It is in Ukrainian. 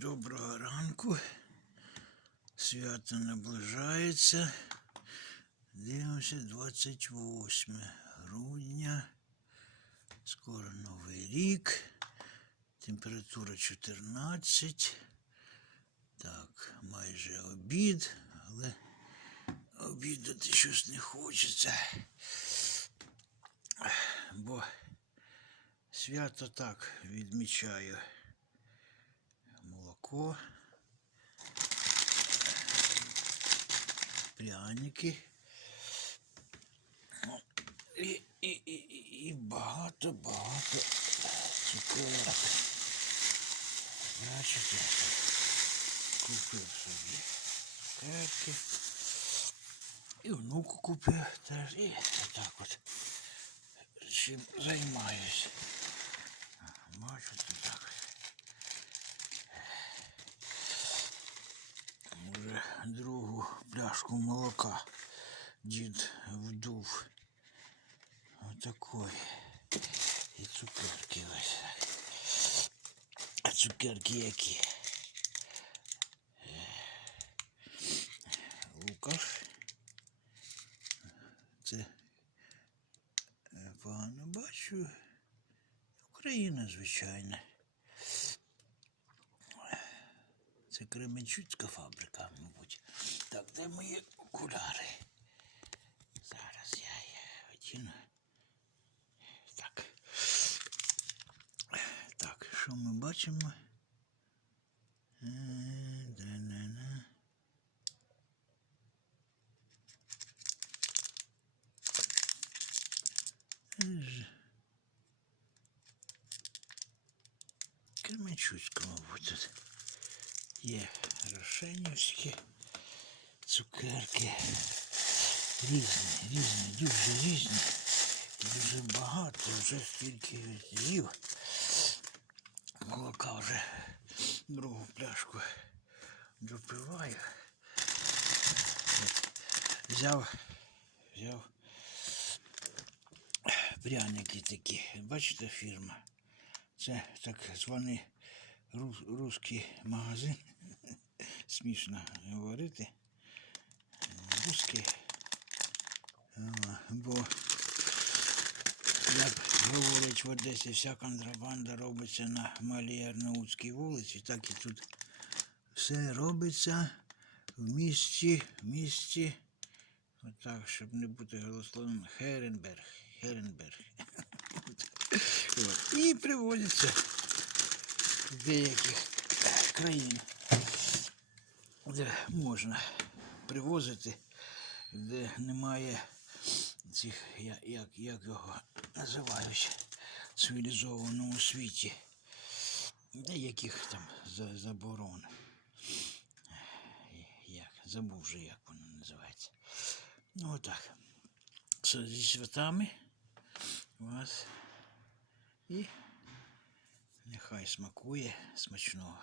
Доброго ранку. Свято наближається. Дивимося 28 грудня. Скоро Новий рік. Температура 14. Так, майже обід, але обідати щось не хочеться. Бо свято так відмічаю молоко, пряники і, і, і, і- багато-багато цукерок. Бачите, купив собі цукерки. І внуку купив теж. І отак от чим займаюсь. Бачите, так. Уже пляшку молока дід вдув. Отакої. І цукерки ось. А цукерки які? Лукаш. Це е, погано бачу. Україна, звичайно. Це Кременчуцька фабрика, мабуть. Так, де мої окуляри? Зараз я їх одіну. Так. Так, що ми бачимо? Кременчуцька, мабуть, тут. Є рошенівські цукерки. Різні, різні, дуже різні. Дуже багато, вже стільки з'їв. Молока вже другу пляшку допиваю. Взяв, взяв пряники такі. Бачите фірма? Це так званий русський магазин. Смішно говорити. Русський. Бо, як говорять в Одесі, вся контрабанда робиться на Малій Арнаутській вулиці, так і тут все робиться в місті, в місті. Отак, щоб не бути голословним, Херенберг, Херенберг. І приводяться деяких країн, де можна привозити, де немає цих, як, як його називають, цивілізованому світі, деяких там заборон. Як, забув вже, як воно називається. Ну отак. Зі святами вас. І нехай смакує смачного.